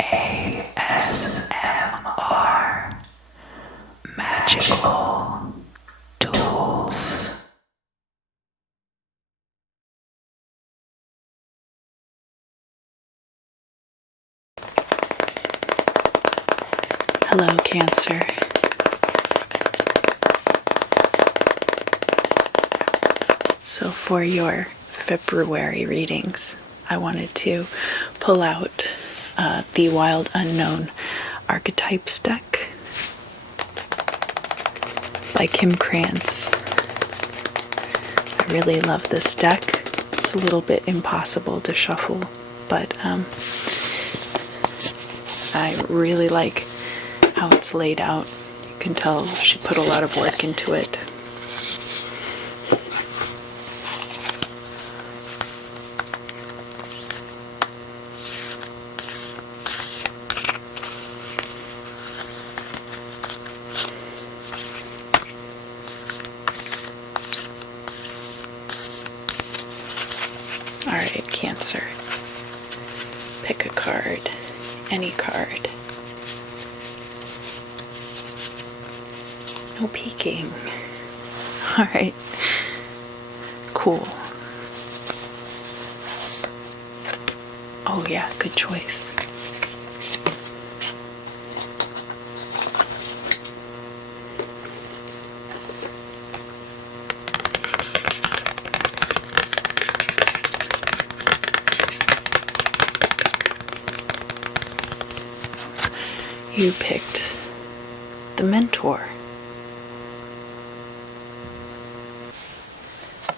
ASMR Magical Tools. Hello, Cancer. So for your February readings, I wanted to pull out the Wild Unknown Archetypes deck by Kim Krantz. I really love this deck. It's a little bit impossible to shuffle, but I really like how it's laid out. You can tell she put a lot of work into it. Alright, Cancer. Pick a card. Any card. No peeking. Alright. Cool. Oh yeah, good choice. You picked the Mentor.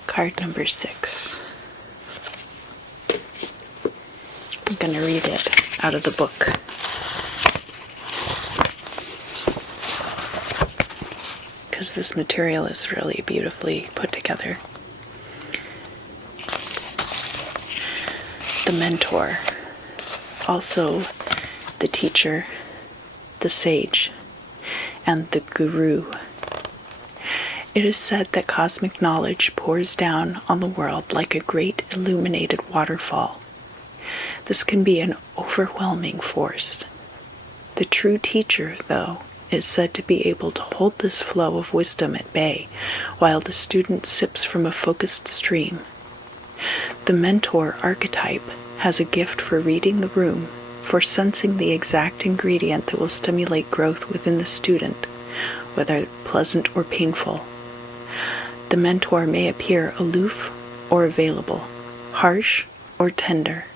Card number 6. I'm going to read it out of the book. Because this material is really beautifully put together. The Mentor. Also the teacher, the sage, and the guru. It is said that cosmic knowledge pours down on the world like a great illuminated waterfall. This can be an overwhelming force. The true teacher, though, is said to be able to hold this flow of wisdom at bay while the student sips from a focused stream. The Mentor archetype has a gift for reading the room, for sensing the exact ingredient that will stimulate growth within the student, whether pleasant or painful. The Mentor may appear aloof or available, harsh or tender,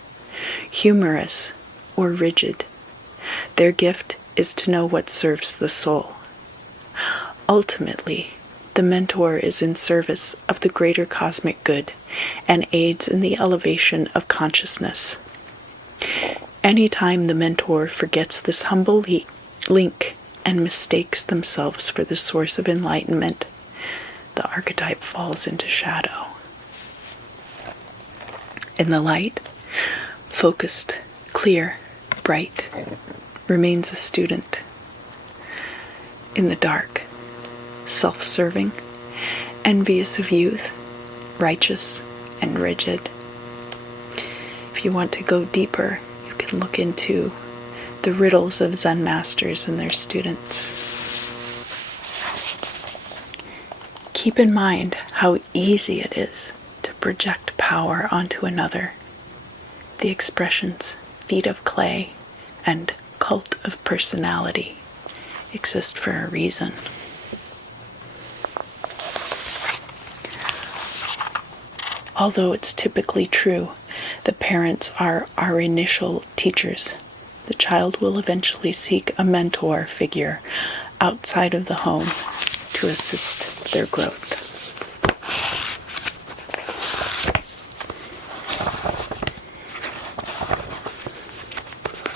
humorous or rigid. Their gift is to know what serves the soul. Ultimately, the Mentor is in service of the greater cosmic good and aids in the elevation of consciousness. Anytime the Mentor forgets this humble link and mistakes themselves for the source of enlightenment, the archetype falls into shadow. In the light, focused, clear, bright, remains a student. In the dark, self-serving, envious of youth, righteous, and rigid. If you want to go deeper, you can look into the riddles of Zen masters and their students. Keep in mind how easy it is to project power onto another. The expressions feet of clay and cult of personality exist for a reason. Although it's typically true that parents are our initial teachers, the child will eventually seek a mentor figure outside of the home to assist their growth.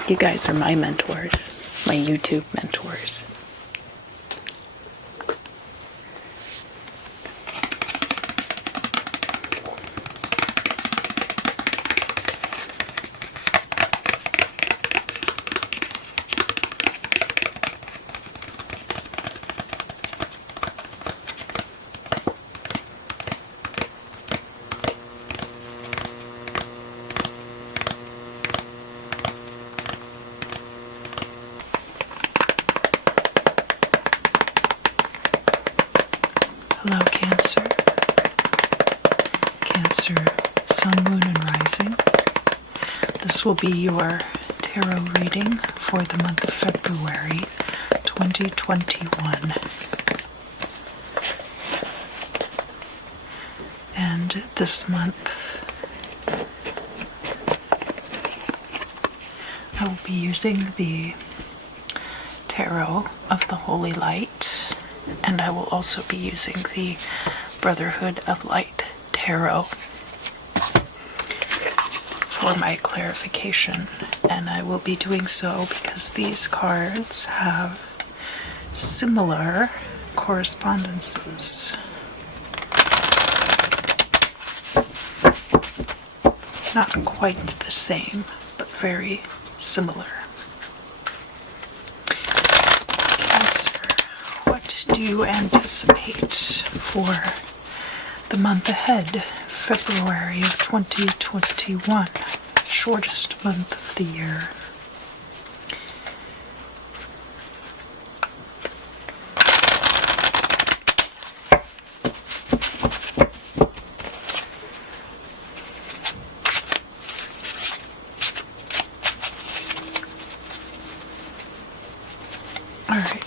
You guys are my mentors, my YouTube mentors. This will be your tarot reading for the month of February 2021. And this month I will be using the Tarot of the Holy Light, and I will also be using the Brotherhood of Light Tarot for my clarification. And I will be doing so because these cards have similar correspondences. Not quite the same, but very similar. Cancer, what do you anticipate for the month ahead, February of 2021, shortest month of the year? All right.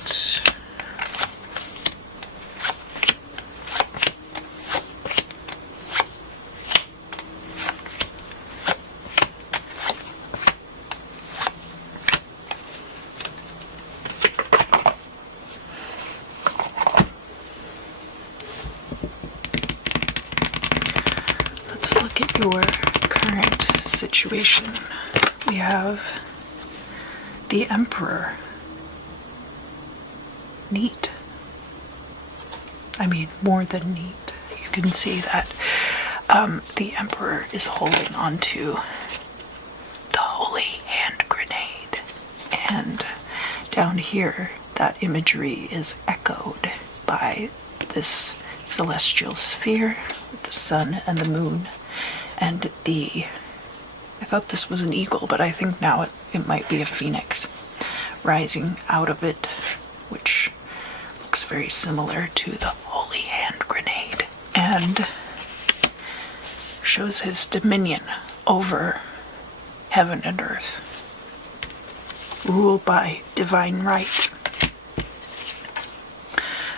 Let's look at your current situation. We have the Emperor. Neat. I mean, more than neat. You can see that the Emperor is holding onto the holy hand grenade. And down here, that imagery is echoed by this celestial sphere with the sun and the moon and I thought this was an eagle, but I think now it might be a phoenix rising out of it, which looks very similar to the holy hand grenade, and shows his dominion over heaven and earth, ruled by divine right.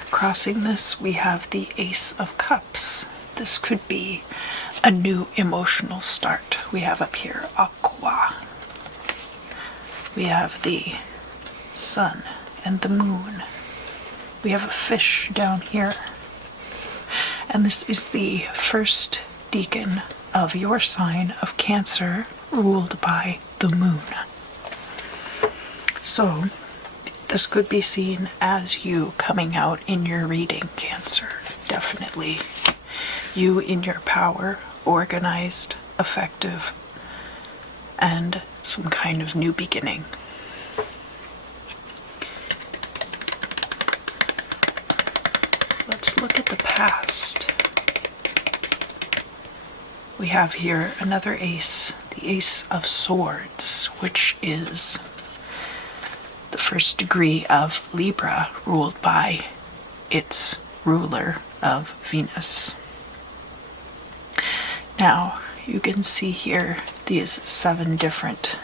Crossing this, we have the Ace of Cups. This could be a new emotional start. We have up here Aqua. We have the sun and the moon. We have a fish down here. And this is the first decan of your sign of Cancer, ruled by the moon. So, this could be seen as you coming out in your reading, Cancer. Definitely. You in your power, organized, effective, and some kind of new beginning. Let's look at the past. We have here another ace, the Ace of Swords, which is the first degree of Libra, ruled by its ruler of Venus. Now, you can see here these 7 different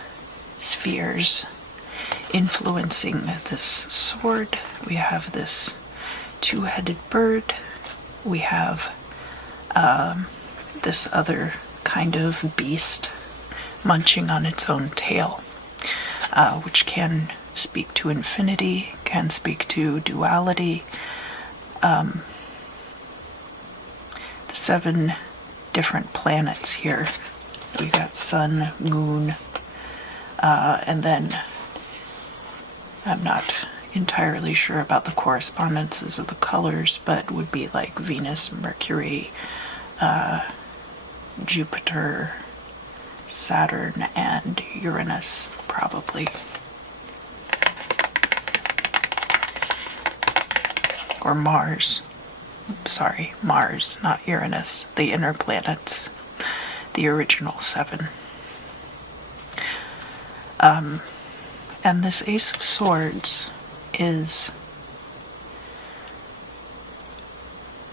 spheres influencing this sword. We have this 2-headed bird. We have this other kind of beast munching on its own tail, which can speak to infinity, can speak to duality. The 7 different planets here. We got sun, moon, and then I'm not entirely sure about the correspondences of the colors, but would be like Venus, Mercury, Jupiter, Saturn, and Uranus, probably. Or Mars. Sorry, Mars, not Uranus. The inner planets. The original 7. And this Ace of Swords is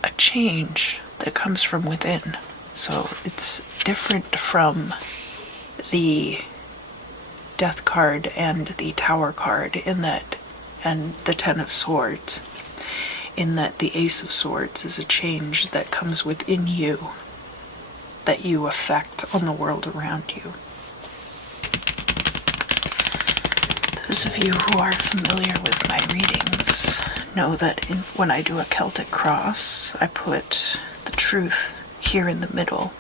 a change that comes from within. So it's different from the Death card and the Tower card in that, and the Ten of Swords, in that the Ace of Swords is a change that comes within you, that you affect on the world around you. Those of you who are familiar with my readings know that when I do a Celtic cross, I put the truth here in the middle.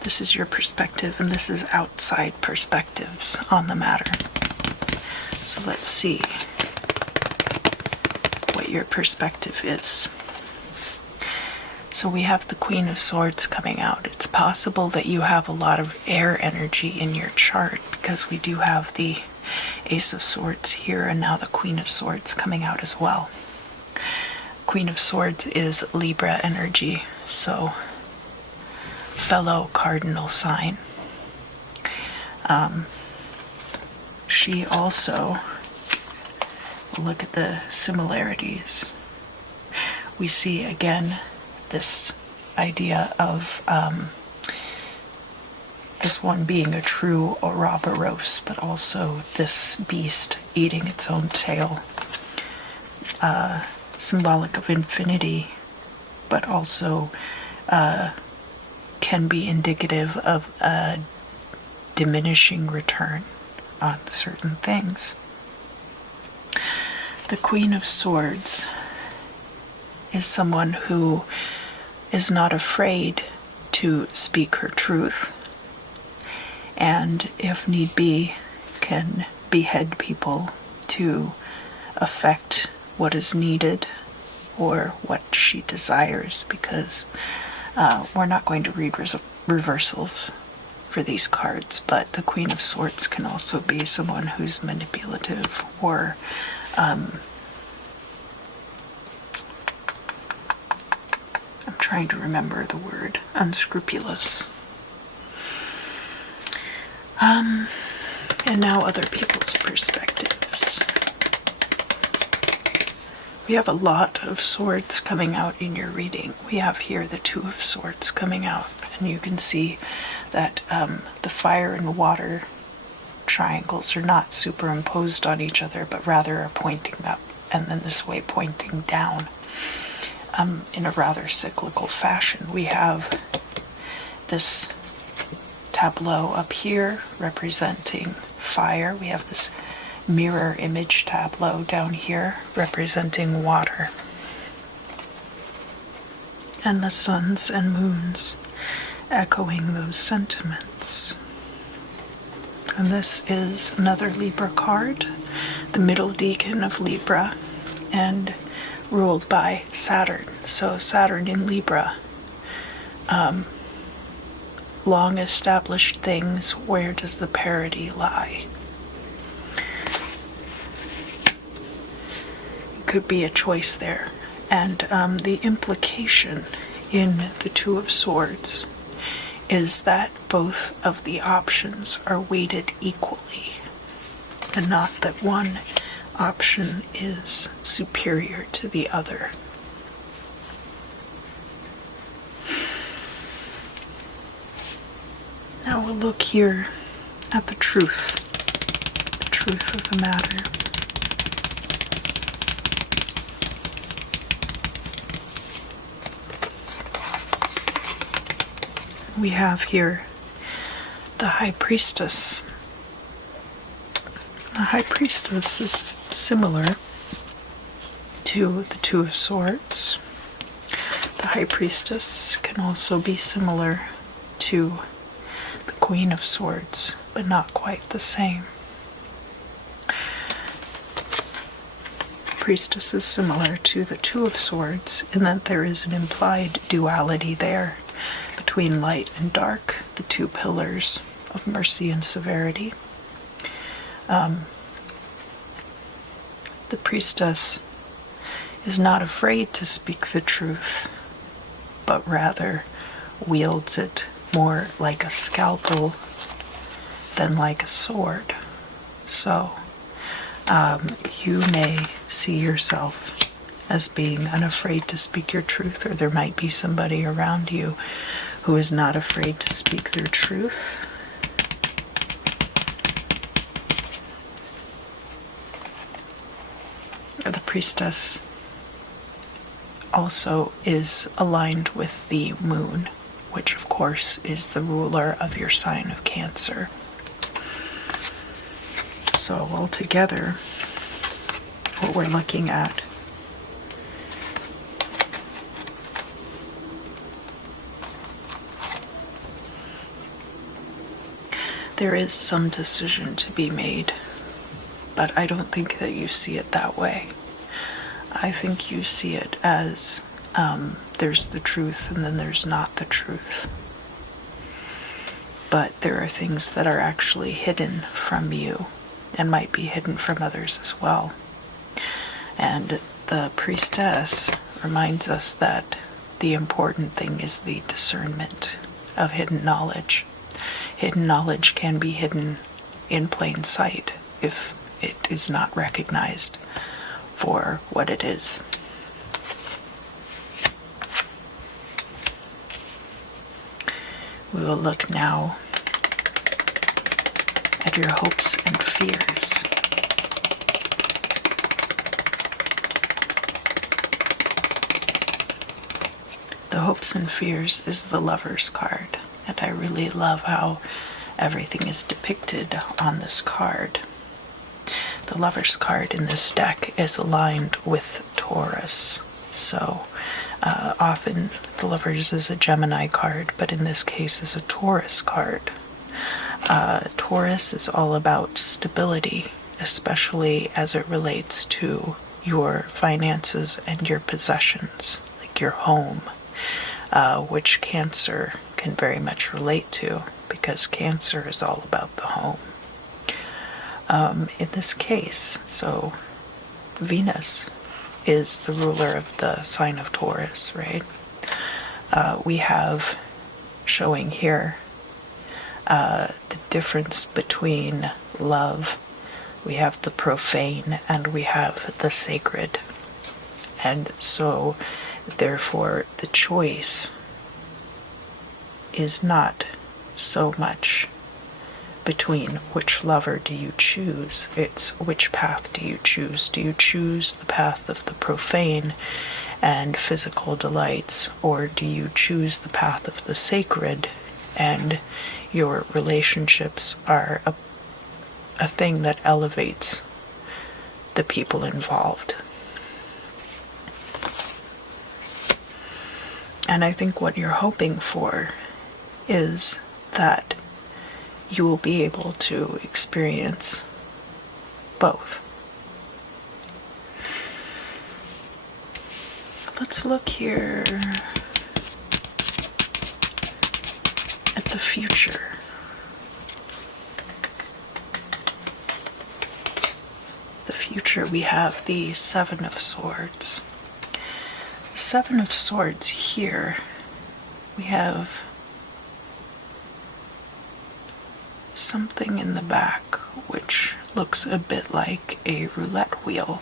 This is your perspective, and this is outside perspectives on the matter. So let's see what your perspective is. So we have the Queen of Swords coming out. It's possible that you have a lot of air energy in your chart, because we do have the Ace of Swords here, and now the Queen of Swords coming out as well. Queen of Swords is Libra energy, so fellow cardinal sign. She also, look at the similarities. We see again this idea of this one being a true Ouroboros, but also this beast eating its own tail. Symbolic of infinity, but also can be indicative of a diminishing return on certain things. The Queen of Swords is someone who is not afraid to speak her truth, and if need be, can behead people to affect what is needed or what she desires, because we're not going to read reversals for these cards, but the Queen of Swords can also be someone who's manipulative or I'm trying to remember the word, unscrupulous. And now other people's perspectives. We have a lot of swords coming out in your reading. We have here the Two of Swords coming out, and you can see that the fire and water triangles are not superimposed on each other, but rather are pointing up, and then this way pointing down in a rather cyclical fashion. We have this tableau up here representing fire. We have this mirror image tableau down here representing water, and the suns and moons echoing those sentiments. And this is another Libra card, the middle decan of Libra, and ruled by Saturn. So Saturn in Libra, long established things, where does the parity lie? Could be a choice there. And the implication in the Two of Swords is that both of the options are weighted equally, and not that one option is superior to the other. Now we'll look here at the truth of the matter. We have here the High Priestess. The High Priestess is similar to the Two of Swords. The High Priestess can also be similar to the Queen of Swords, but not quite the same. Priestess is similar to the Two of Swords in that there is an implied duality there between light and dark, the two pillars of mercy and severity. The priestess is not afraid to speak the truth, but rather wields it more like a scalpel than like a sword. So you may see yourself as being unafraid to speak your truth, or there might be somebody around you who is not afraid to speak their truth. The priestess also is aligned with the moon, which of course is the ruler of your sign of Cancer. So altogether, what we're looking at there is some decision to be made, but I don't think that you see it that way. I think you see it as there's the truth and then there's not the truth. But there are things that are actually hidden from you and might be hidden from others as well. And the priestess reminds us that the important thing is the discernment of hidden knowledge. Hidden knowledge can be hidden in plain sight if it is not recognized for what it is. We will look now at your hopes and fears. The hopes and fears is the Lover's card, and I really love how everything is depicted on this card. The Lover's card in this deck is aligned with Taurus, so often the Lover's is a Gemini card, but in this case is a Taurus card. Taurus is all about stability, especially as it relates to your finances and your possessions, like your home, which Cancer can very much relate to, because Cancer is all about the home. In this case, so Venus is the ruler of the sign of Taurus, right? We have showing here the difference between love. We have the profane and we have the sacred. And so, therefore, the choice is not so much between which lover do you choose, it's which path do you choose. Do you choose the path of the profane and physical delights, or do you choose the path of the sacred and your relationships are a thing that elevates the people involved? And I think what you're hoping for is that you will be able to experience both. Let's look here at the future. The future, we have the Seven of Swords. The Seven of Swords here, we have something in the back which looks a bit like a roulette wheel.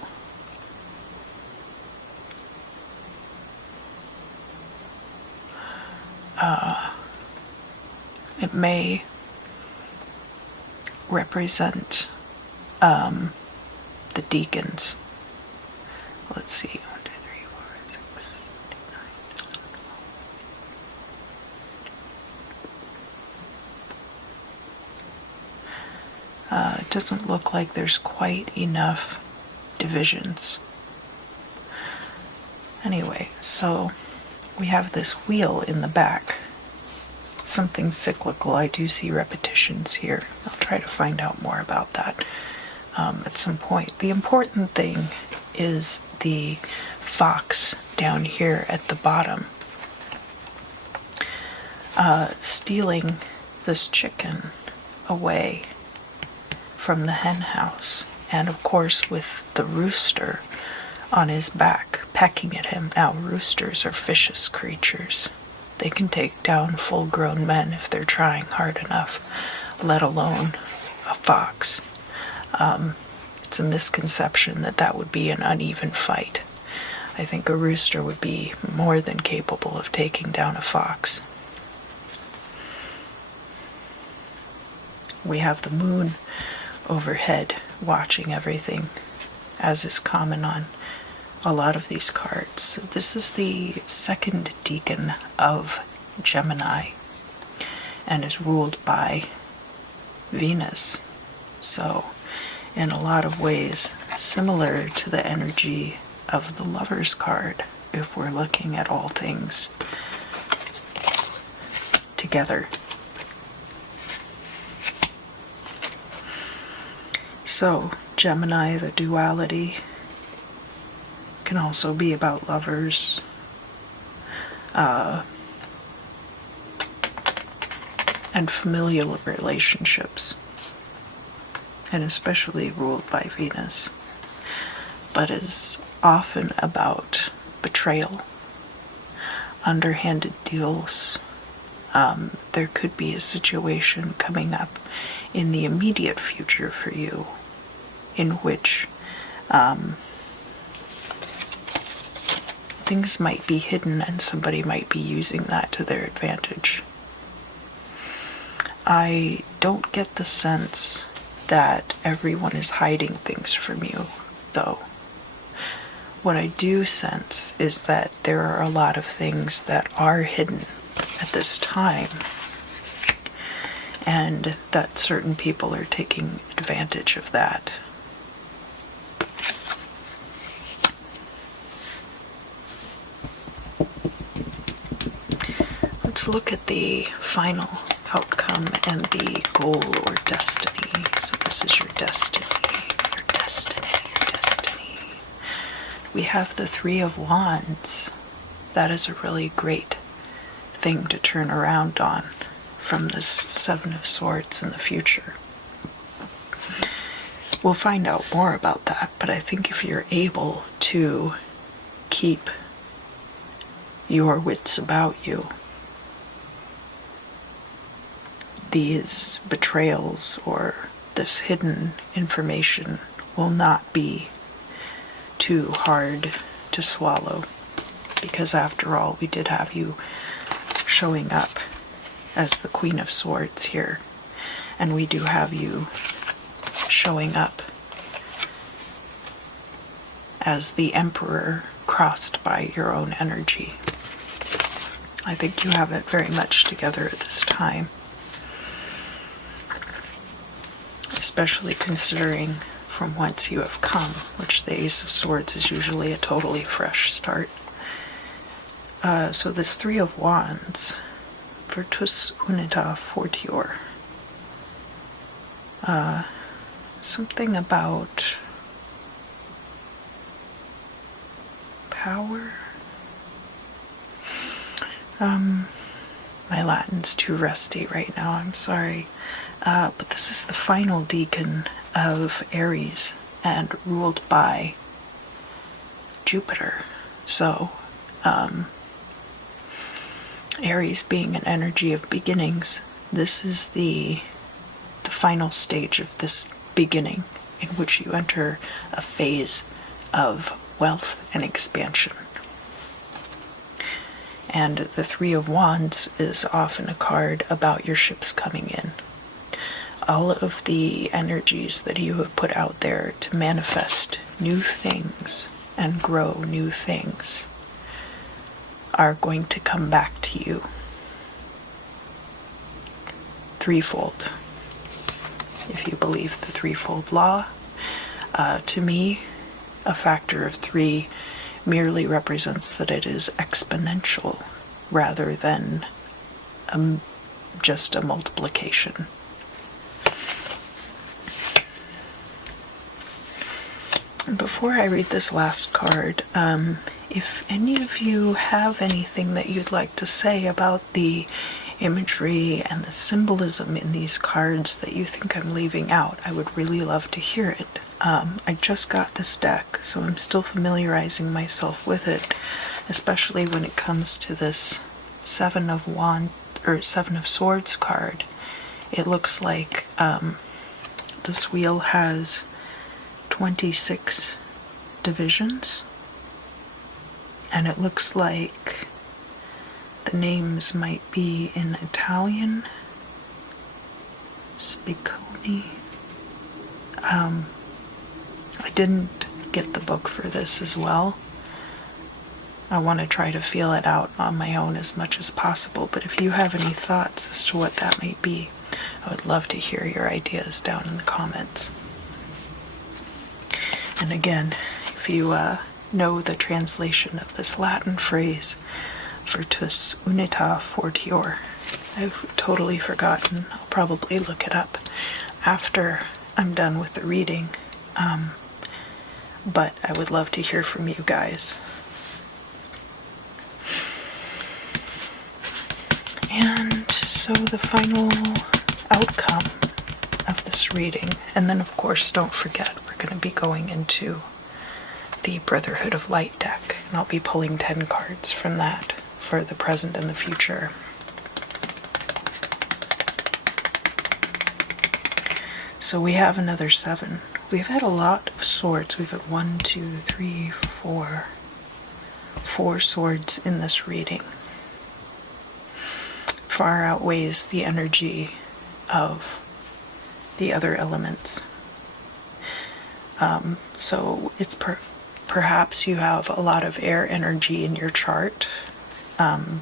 It may represent the deacons. Let's see. 1, 2, 3, 4, 6, 7, 8, 9. It doesn't look like there's quite enough divisions. Anyway, so we have this wheel in the back. It's something cyclical. I do see repetitions here. I'll try to find out more about that at some point. The important thing is the fox down here at the bottom, stealing this chicken away from the hen house, and of course with the rooster on his back pecking at him. Now, roosters are vicious creatures. They can take down full-grown men if they're trying hard enough, let alone a fox. It's a misconception that that would be an uneven fight. I think a rooster would be more than capable of taking down a fox. We have the moon overhead watching everything. as is common on a lot of these cards. This is the second decan of Gemini and is ruled by Venus. So, in a lot of ways, similar to the energy of the Lover's card, if we're looking at all things together. So, Gemini, the duality, can also be about lovers, and familial relationships, and especially ruled by Venus, but is often about betrayal, underhanded deals. There could be a situation coming up in the immediate future for you in which things might be hidden and somebody might be using that to their advantage. I don't get the sense that everyone is hiding things from you, though. What I do sense is that there are a lot of things that are hidden at this time, and that certain people are taking advantage of that. Let's look at the final outcome and the goal or destiny. So this is your destiny, your destiny, your destiny. We have the Three of Wands. That is a really great thing to turn around on from this Seven of Swords in the future. We'll find out more about that, but I think if you're able to keep your wits about you, these betrayals or this hidden information will not be too hard to swallow, because after all, we did have you showing up as the Queen of Swords here, and we do have you showing up as the Emperor crossed by your own energy. I think you have it very much together at this time, especially considering from whence you have come, which the Ace of Swords is usually a totally fresh start. So this Three of Wands, Virtus Unita Fortior, something about power. My Latin's too rusty right now, I'm sorry. But this is the final decan of Aries and ruled by Jupiter. So, Aries being an energy of beginnings, this is the final stage of this beginning in which you enter a phase of wealth and expansion. And the Three of Wands is often a card about your ships coming in. All of the energies that you have put out there to manifest new things and grow new things are going to come back to you threefold. If you believe the threefold law, to me, a factor of 3 merely represents that it is exponential rather than just a multiplication. And before I read this last card, if any of you have anything that you'd like to say about the imagery and the symbolism in these cards that you think I'm leaving out, I would really love to hear it. I just got this deck, so I'm still familiarizing myself with it, especially when it comes to this Seven of Swords card. It looks like this wheel has 26 divisions, and it looks like the names might be in Italian. Spicconi. I didn't get the book for this as well. I want to try to feel it out on my own as much as possible, but if you have any thoughts as to what that might be, I would love to hear your ideas down in the comments. And again, if you know the translation of this Latin phrase, virtus unita fortior, I've totally forgotten. I'll probably look it up after I'm done with the reading, but I would love to hear from you guys. And so the final outcome of this reading, and then of course don't forget we're going to be going into the Brotherhood of Light deck, and I'll be pulling 10 cards from that for the present and the future. So we have another 7. We've had a lot of swords. We've had 1, 2, 3, 4 swords in this reading. Far outweighs the energy of the other elements. So it's perhaps you have a lot of air energy in your chart.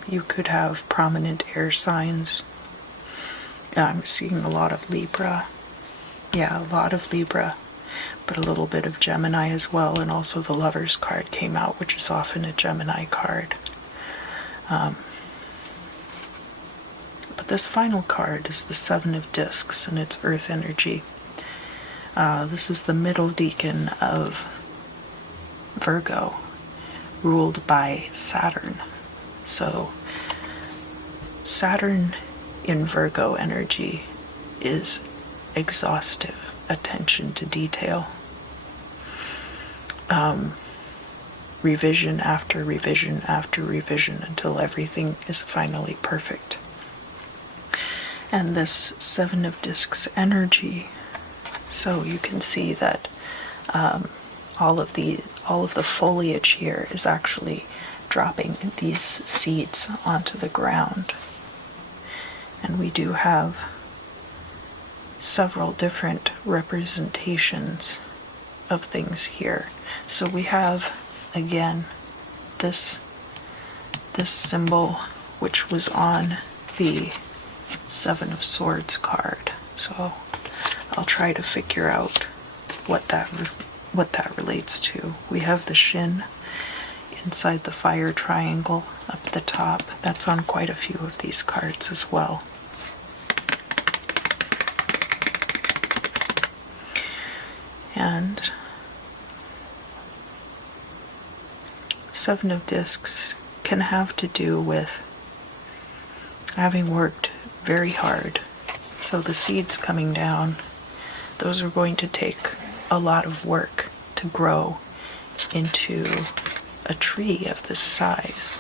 You could have prominent air signs. I'm seeing a lot of Libra. Yeah, a lot of Libra, but a little bit of Gemini as well, and also the Lover's card came out, which is often a Gemini card. But this final card is the 7 of Discs, and it's Earth energy. This is the middle decan of Virgo, ruled by Saturn. So Saturn in Virgo energy is exhaustive attention to detail. Revision after revision after revision until everything is finally perfect. And this 7 of Discs energy, so you can see that all of the foliage here is actually dropping these seeds onto the ground. And we do have several different representations of things here. So we have, again, this symbol which was on the 7 of Swords card. So I'll try to figure out what that relates to. We have the Shin inside the fire triangle up the top. That's on quite a few of these cards as well. And 7 of Discs can have to do with having worked very hard. So the seeds coming down, those are going to take a lot of work to grow into a tree of this size,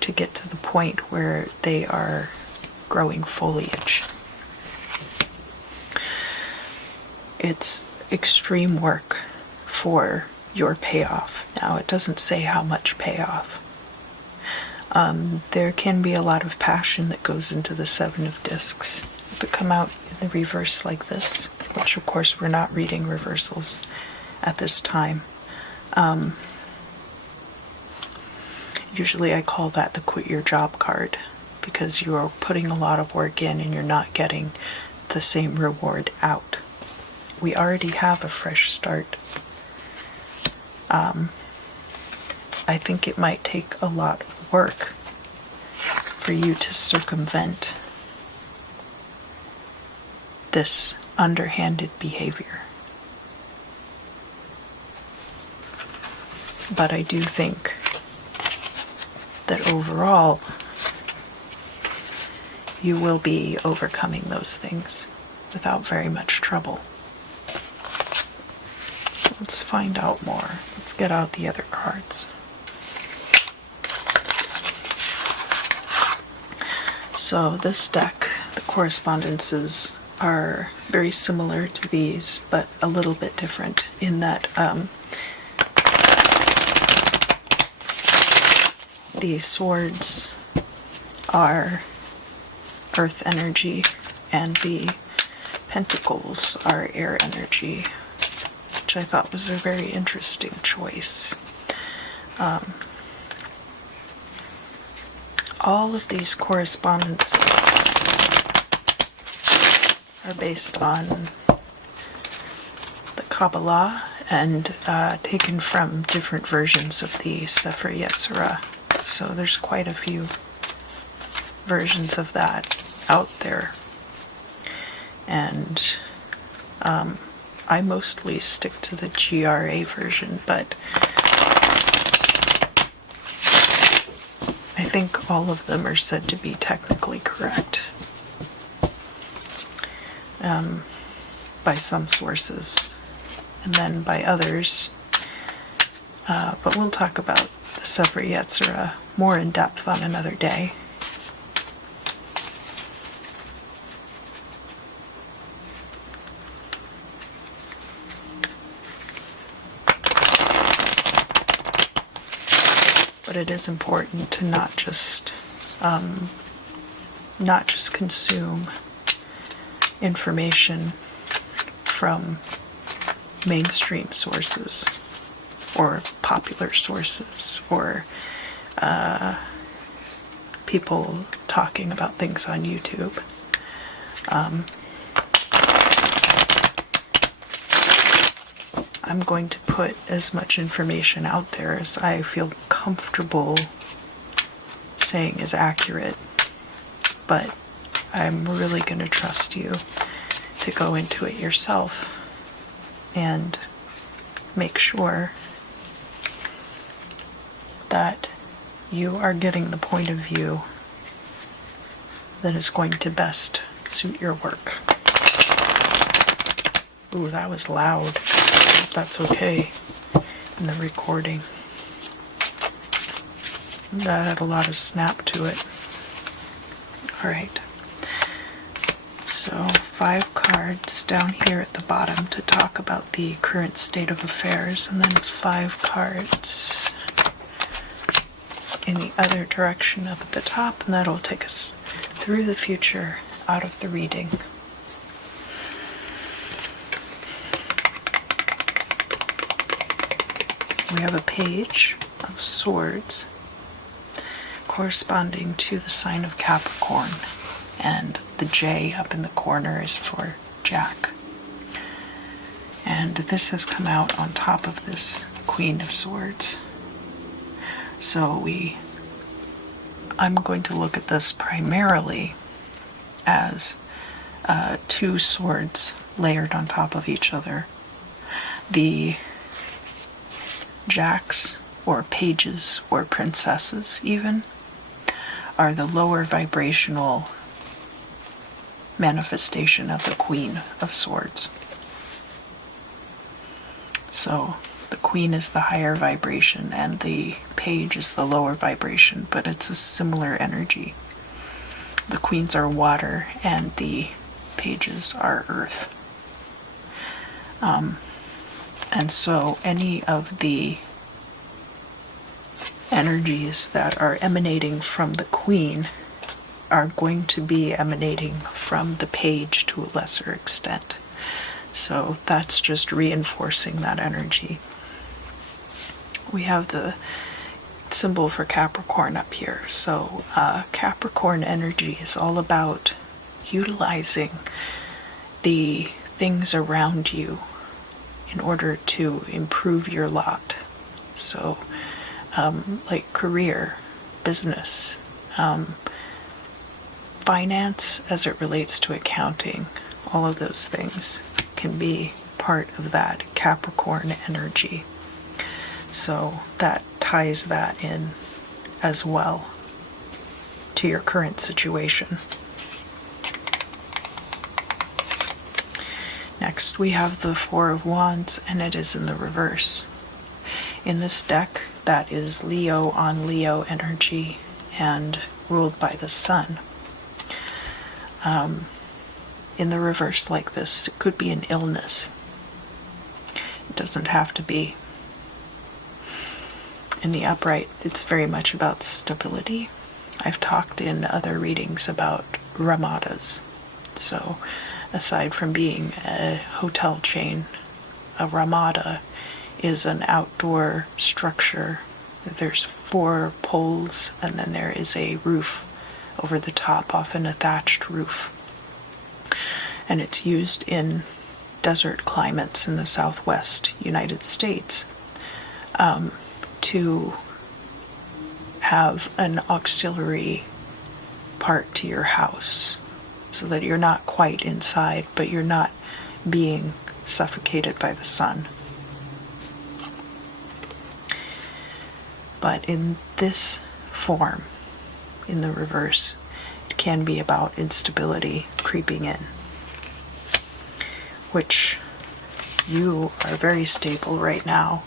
to get to the point where they are growing foliage. It's extreme work for your payoff. Now, it doesn't say how much payoff. There can be a lot of passion that goes into the 7 of Discs. If it come out in the reverse like this, which of course we're not reading reversals at this time. Usually I call that the quit your job card, because you are putting a lot of work in and you're not getting the same reward out. We already have a fresh start. I think it might take a lot of work for you to circumvent this underhanded behavior. But I do think that overall you will be overcoming those things without very much trouble. Let's find out more. Let's get out the other cards. So this deck, the correspondences are very similar to these, but a little bit different in that the swords are earth energy and the pentacles are air energy, which I thought was a very interesting choice. All of these correspondences are based on the Kabbalah and taken from different versions of the Sefer Yetzirah. So there's quite a few versions of that out there. And I mostly stick to the GRA version, but I think all of them are said to be technically correct by some sources, and then by others. But we'll talk about the Sefer Yetzirah more in depth on another day. But it is important to not just consume information from mainstream sources or popular sources or people talking about things on YouTube. I'm going to put as much information out there as I feel comfortable saying is accurate, but I'm really going to trust you to go into it yourself and make sure that you are getting the point of view that is going to best suit your work. Ooh, that was loud. That's okay in the recording. That had a lot of snap to it. Alright. So 5 cards down here at the bottom to talk about the current state of affairs, and then 5 cards in the other direction up at the top, and that'll take us through the future out of the reading. We have a page of swords corresponding to the sign of Capricorn, and the J up in the corner is for Jack. And this has come out on top of this Queen of Swords. So I'm going to look at this primarily as 2 swords layered on top of each other. The Jacks, or pages, or princesses even, are the lower vibrational manifestation of the Queen of Swords. So the Queen is the higher vibration and the page is the lower vibration, but it's a similar energy. The Queens are water and the pages are earth. And so any of the energies that are emanating from the Queen are going to be emanating from the page to a lesser extent. So that's just reinforcing that energy. We have the symbol for Capricorn up here. So Capricorn energy is all about utilizing the things around you in order to improve your lot. So like career, business, finance as it relates to accounting, all of those things can be part of that Capricorn energy. So that ties that in as well to your current situation. Next we have the Four of Wands, and it is in the reverse. In this deck, that is Leo on Leo energy and ruled by the Sun. In the reverse like this, it could be an illness. It doesn't have to be. In the upright, it's very much about stability. I've talked in other readings about ramadas. So aside from being a hotel chain, a ramada is an outdoor structure. There's 4 poles, and then there is a roof over the top, often a thatched roof. And it's used in desert climates in the southwest United States to have an auxiliary part to your house so that you're not quite inside, but you're not being suffocated by the sun. But in this form, in the reverse, it can be about instability creeping in, which you are very stable right now.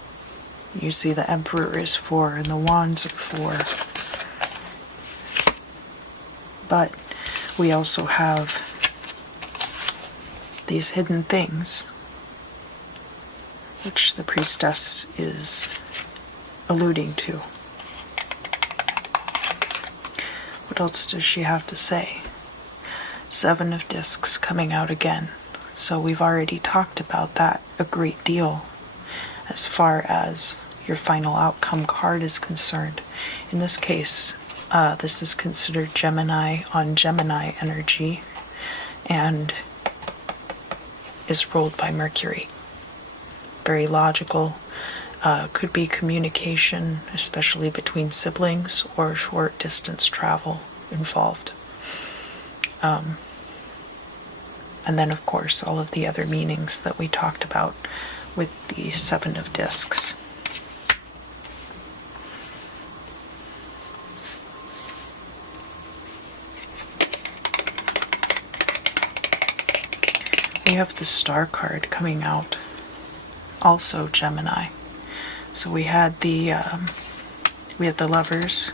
You see the Emperor is 4 and the Wands are 4. But we also have these hidden things, which the Priestess is alluding to. What else does she have to say? 7 of Discs coming out again. So we've already talked about that a great deal as far as your final outcome card is concerned. In this case, this is considered Gemini on Gemini energy and is ruled by Mercury. Very logical. Could be communication, especially between siblings, or short distance travel involved. And then, of course, all of the other meanings that we talked about with the 7 of Discs. We have the Star card coming out, also Gemini. So we had the Lovers,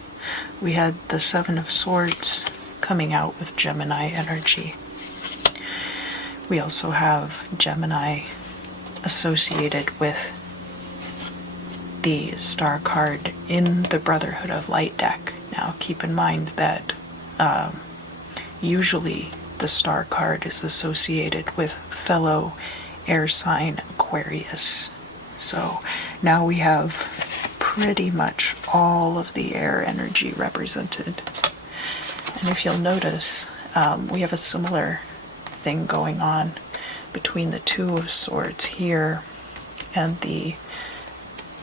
we had the 7 of Swords coming out with Gemini energy. We also have Gemini associated with the Star card in the Brotherhood of Light deck. Now keep in mind that usually the Star card is associated with fellow air sign Aquarius. So now we have pretty much all of the air energy represented. And if you'll notice, we have a similar thing going on between the 2 of Swords here and the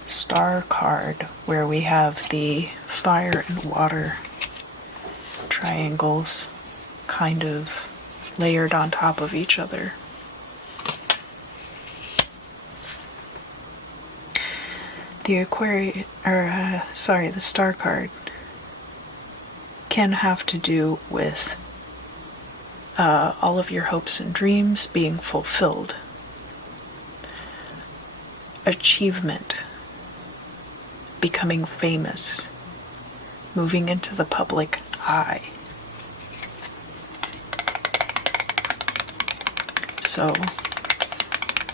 Star card, where we have the fire and water triangles kind of layered on top of each other. The the Star card can have to do with all of your hopes and dreams being fulfilled. Achievement, becoming famous, moving into the public eye. So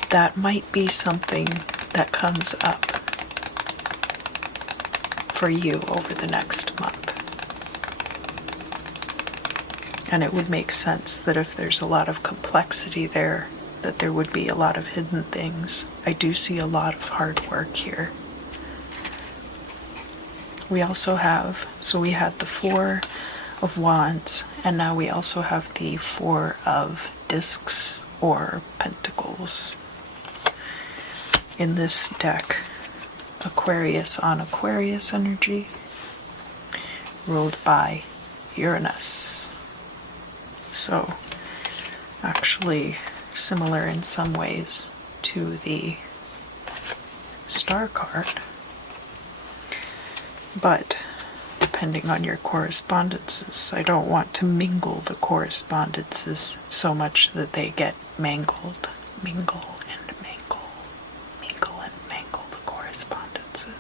that might be something that comes up for you over the next month. And it would make sense that if there's a lot of complexity there, that there would be a lot of hidden things. I do see a lot of hard work here. We also have, so we had the 4 of Wands, and now we also have the 4 of Discs or Pentacles. In this deck, Aquarius on Aquarius energy, ruled by Uranus. So, actually similar in some ways to the Star card, but depending on your correspondences, I don't want to mingle the correspondences so much that they get mangled. Mingle and mangle. Mingle and mangle the correspondences.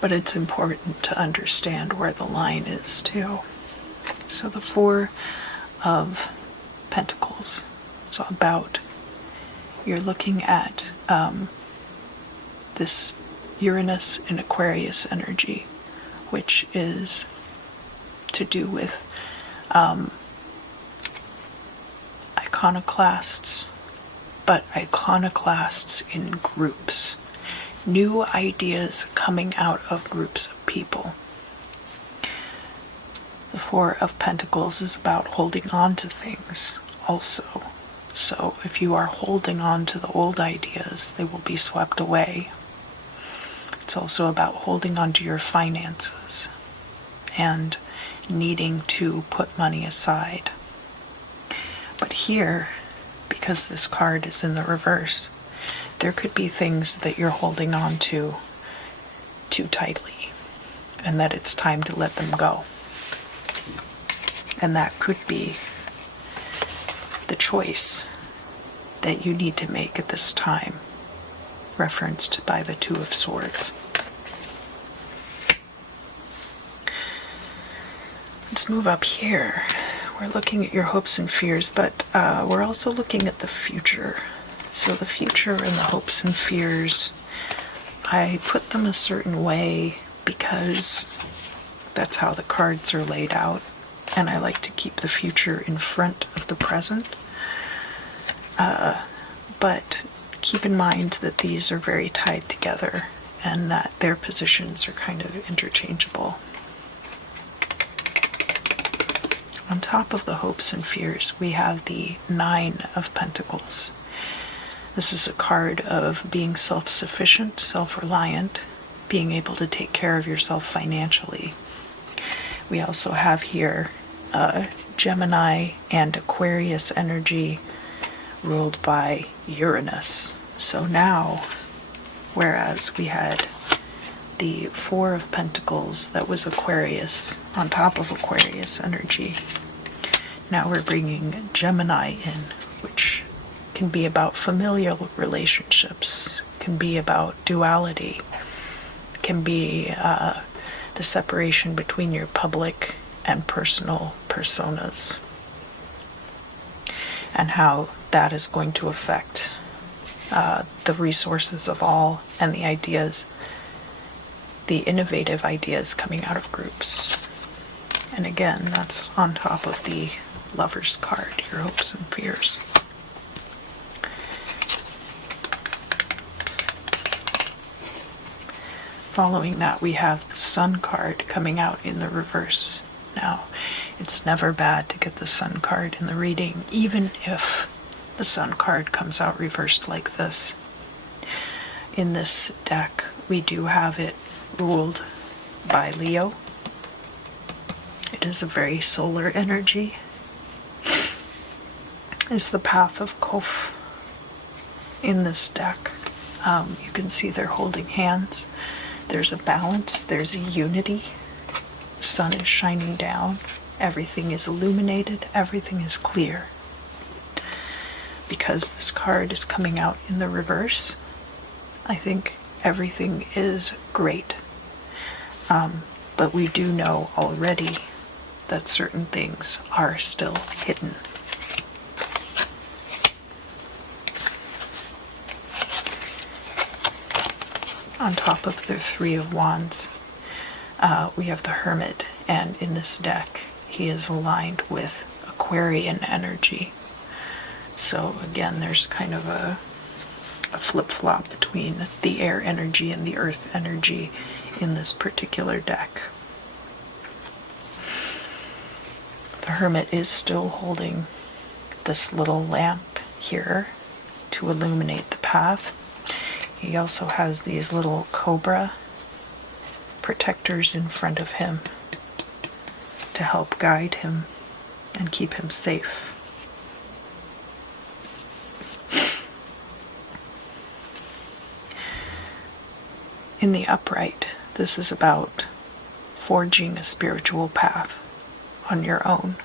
But it's important to understand where the line is too. So the 4 of Pentacles, it's about, you're looking at this Uranus and Aquarius energy, which is to do with, I iconoclasts, but iconoclasts in groups. New ideas coming out of groups of people. The Four of Pentacles is about holding on to things also. So if you are holding on to the old ideas, they will be swept away. It's also about holding on to your finances and needing to put money aside. But here, because this card is in the reverse, there could be things that you're holding on to too tightly, and that it's time to let them go. And that could be the choice that you need to make at this time, referenced by the Two of Swords. Let's move up here. We're looking at your hopes and fears, but we're also looking at the future. So the future and the hopes and fears, I put them a certain way because that's how the cards are laid out, and I like to keep the future in front of the present. But keep in mind that these are very tied together and that their positions are kind of interchangeable. On top of the hopes and fears, we have the Nine of Pentacles. This is a card of being self-sufficient, self-reliant, being able to take care of yourself financially. We also have here Gemini and Aquarius energy ruled by Uranus. So now, whereas we had the Four of Pentacles that was Aquarius on top of Aquarius energy, now we're bringing Gemini in, which can be about familial relationships, can be about duality, can be the separation between your public and personal personas, and how that is going to affect the resources of all and the ideas, the innovative ideas coming out of groups. And again, that's on top of the Lover's card, your hopes and fears. Following that, we have the Sun card coming out in the reverse. Now, it's never bad to get the Sun card in the reading, even if the Sun card comes out reversed like this. In this deck, we do have it ruled by Leo. It is a very solar energy. It's the path of Koph in this deck. You can see they're holding hands. There's a balance, there's a unity. The sun is shining down. Everything is illuminated, everything is clear. Because this card is coming out in the reverse, I think everything is great. But we do know already that certain things are still hidden. On top of the Three of Wands, we have the Hermit, and in this deck, he is aligned with Aquarian energy. So again, there's kind of a flip-flop between the air energy and the earth energy in this particular deck. The Hermit is still holding this little lamp here to illuminate the path. He also has these little cobra protectors in front of him to help guide him and keep him safe. In the upright, this is about forging a spiritual path on your own.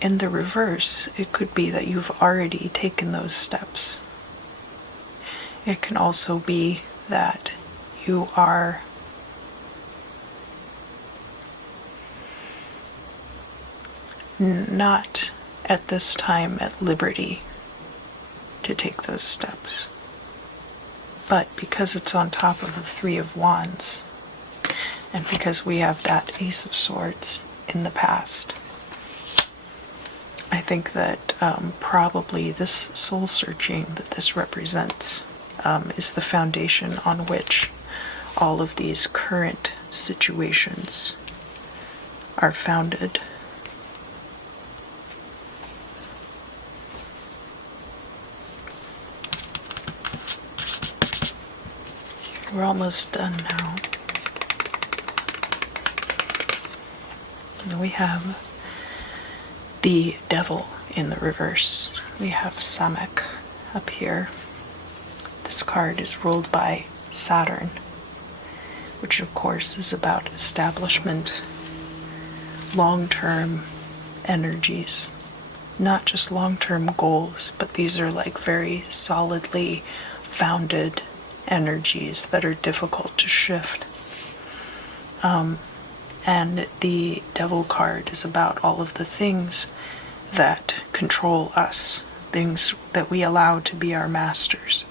In the reverse, it could be that you've already taken those steps. It can also be that you are not at this time at liberty to take those steps. But because it's on top of the Three of Wands, and because we have that Ace of Swords in the past, I think that probably this soul searching that this represents is the foundation on which all of these current situations are founded. We're almost done now. And we have the devil in the reverse. We have Samek up here. This card is ruled by Saturn, which of course is about establishment, long-term energies, not just long-term goals, but these are like very solidly founded energies that are difficult to shift. And the devil card is about all of the things that control us, things that we allow to be our masters.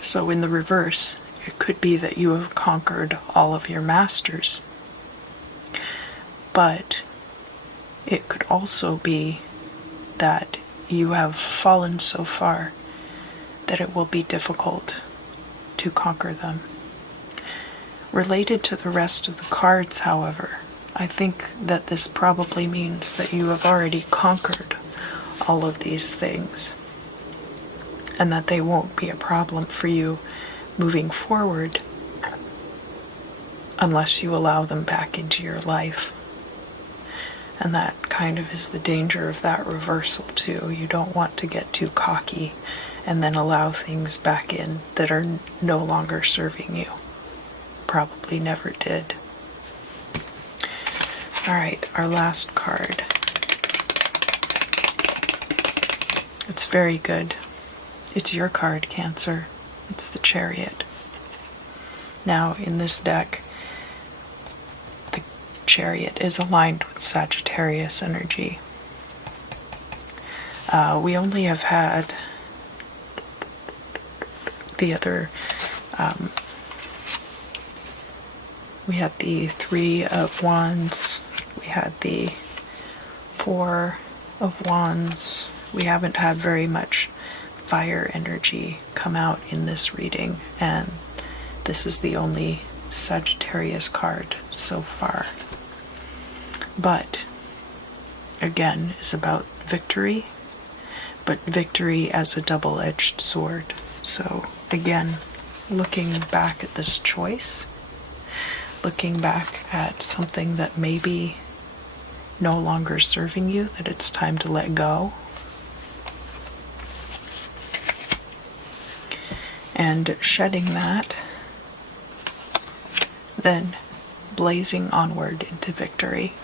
So in the reverse, it could be that you have conquered all of your masters, but it could also be that you have fallen so far that it will be difficult to conquer them. Related to the rest of the cards, however, I think that this probably means that you have already conquered all of these things, and that they won't be a problem for you moving forward unless you allow them back into your life. And that kind of is the danger of that reversal too. You don't want to get too cocky and then allow things back in that are no longer serving you. Probably never did. Alright, our last card. It's very good. It's your card, Cancer. It's the Chariot. Now, in this deck, the Chariot is aligned with Sagittarius energy. We only have had the other, we had the Three of Wands, we had the Four of Wands. We haven't had very much fire energy come out in this reading, and this is the only Sagittarius card so far. But again, is about victory, but victory as a double-edged sword. So again, looking back at this choice, looking back at something that may be no longer serving you, that it's time to let go, and shedding that, then blazing onward into victory.